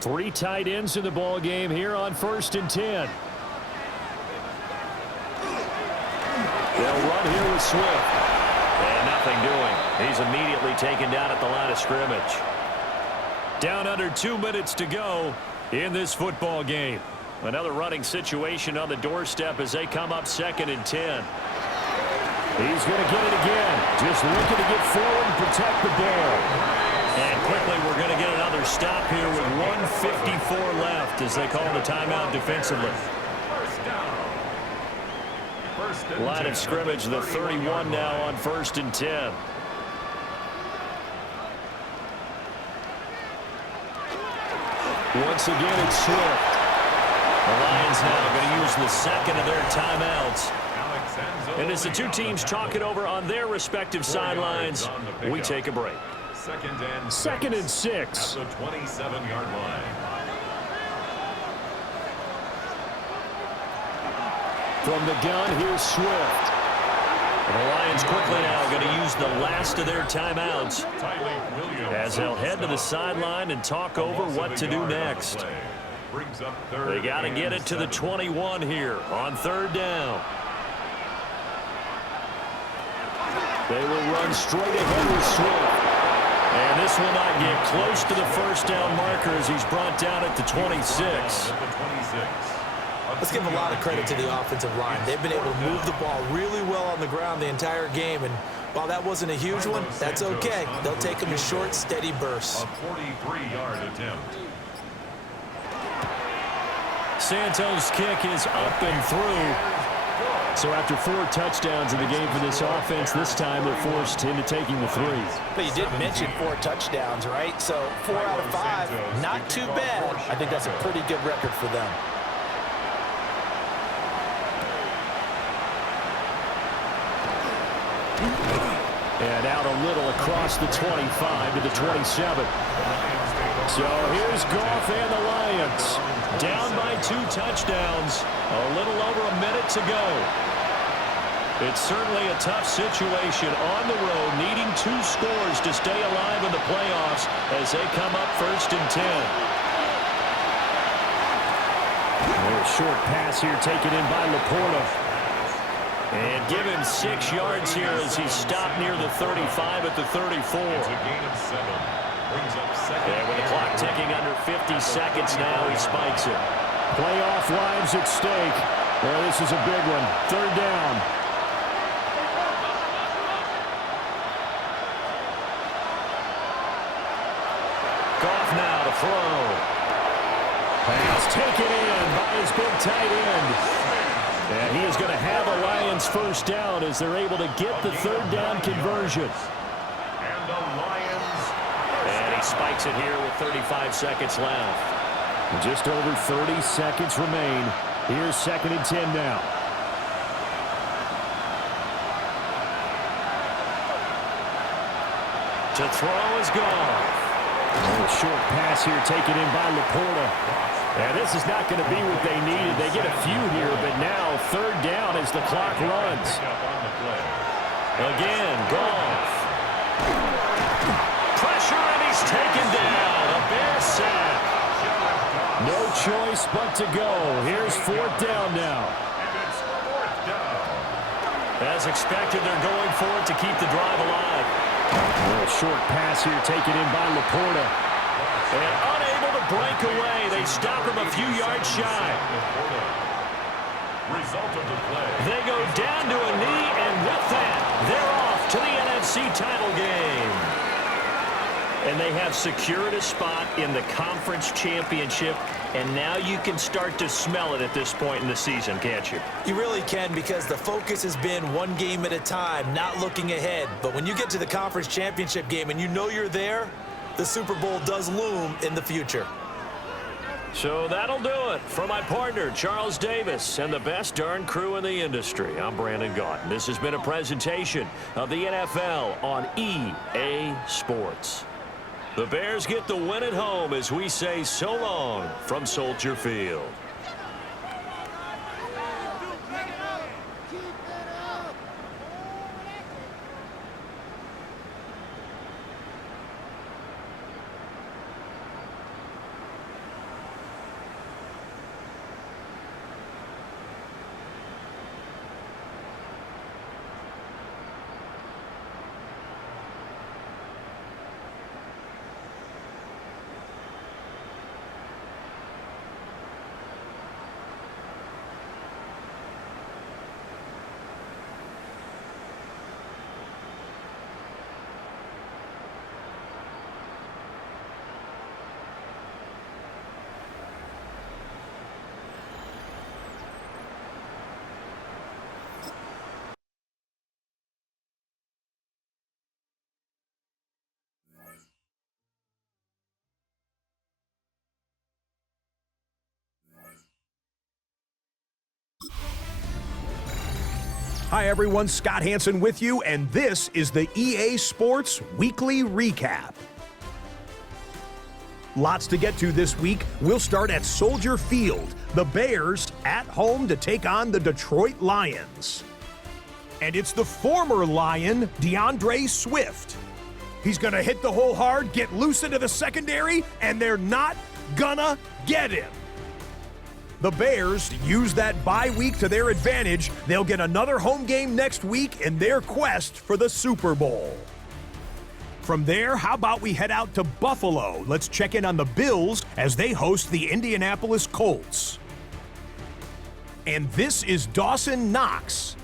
3 tight ends in the ball game here on first and 10. They'll run here with Swift. And nothing doing. He's immediately taken down at the line of scrimmage. Down under 2 minutes to go in this football game. Another running situation on the doorstep as they come up second and 10. He's going to get it again. Just looking to get forward and protect the ball. And quickly we're going to get another stop here with 1:54 left as they call the timeout defensively. Line of scrimmage, the 31 now on first and 10. Once again, it's Swift. The Lions now going to use the second of their timeouts. And as the two teams talk it over on their respective sidelines, we take a break. Second and 6. At the 27-yard line. From the gun, here's Swift. And the Lions quickly now going to use the last of their timeouts as they'll head to the sideline and talk over what to do next. They got to get it to the 21 here on third down. They will run straight ahead with Swift. And this will not get close to the first down marker as he's brought down at the 26. Let's give a lot of credit to the offensive line. They've been able to move the ball really well on the ground the entire game, and while that wasn't a huge one, that's okay. They'll take them in short, steady bursts. A 43-yard attempt. Santos' kick is up and through. So after 4 touchdowns in the game for this offense, this time they're forced into taking the 3. But you did mention 4 touchdowns, right? So 4 out of 5, not too bad. I think that's a pretty good record for them. And out a little across the 25 to the 27. So here's Goff and the Lions. Down by 2 touchdowns. A little over a minute to go. It's certainly a tough situation on the road, needing 2 scores to stay alive in the playoffs as they come up 1st and 10. A short pass here taken in by Laporta. And give him 6 yards here as he's stopped near the 35 at the 34. It's a gain of 7. Brings up second. And with the clock ticking under 50 seconds now, he spikes it. Playoff lives at stake. Well, this is a big one. 3rd down. Goff now to throw. Pass taken in by his big tight end. And he is going to have a Lions 1st down as they're able to get the 3rd down conversion. And the Lions. And he spikes it here with 35 seconds left. Just over 30 seconds remain. Here's 2nd and 10 now. To throw is gone. A short pass here taken in by Laporta. And this is not going to be what they needed. They get a few here, but now 3rd down as the clock runs. Again, Goff. Pressure, and he's taken down. A Bear sack. No choice but to go. Here's 4th down now. And it's 4th down. As expected, they're going for it to keep the drive alive. A short pass here taken in by Laporta. And unable to break away. They stop him a few yards shy. Result of the play. They go down to a knee, and with that, they're off to the NFC title game. And they have secured a spot in the conference championship, and now you can start to smell it at this point in the season, can't you? You really can, because the focus has been one game at a time, not looking ahead. But when you get to the conference championship game and you know you're there, the Super Bowl does loom in the future. So that'll do it. For my partner, Charles Davis, and the best darn crew in the industry, I'm Brandon Gaudin. This has been a presentation of the NFL on EA Sports. The Bears get the win at home as we say so long from Soldier Field. Hi everyone, Scott Hansen with you, and this is the EA Sports Weekly Recap. Lots to get to this week. We'll start at Soldier Field. The Bears at home to take on the Detroit Lions. And it's the former Lion, DeAndre Swift. He's going to hit the hole hard, get loose into the secondary, and they're not gonna get him. The Bears use that bye week to their advantage. They'll get another home game next week in their quest for the Super Bowl. From there, how about we head out to Buffalo? Let's check in on the Bills as they host the Indianapolis Colts. And this is Dawson Knox.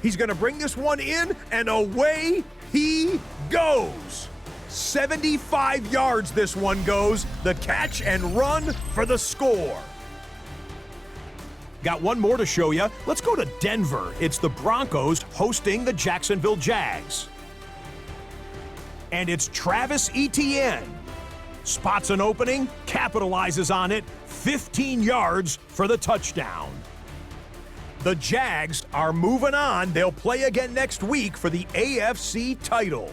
He's going to bring this one in, and away he goes. 75 yards this one goes. The catch and run for the score. Got one more to show you. Let's go to Denver. It's the Broncos hosting the Jacksonville Jags. And it's Travis Etienne. Spots an opening, capitalizes on it, 15 yards for the touchdown. The Jags are moving on. They'll play again next week for the AFC title.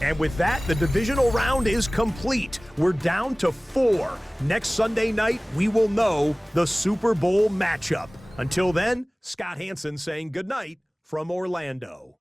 And with that, the divisional round is complete. We're down to 4. Next Sunday night, we will know the Super Bowl matchup. Until then, Scott Hansen saying goodnight from Orlando.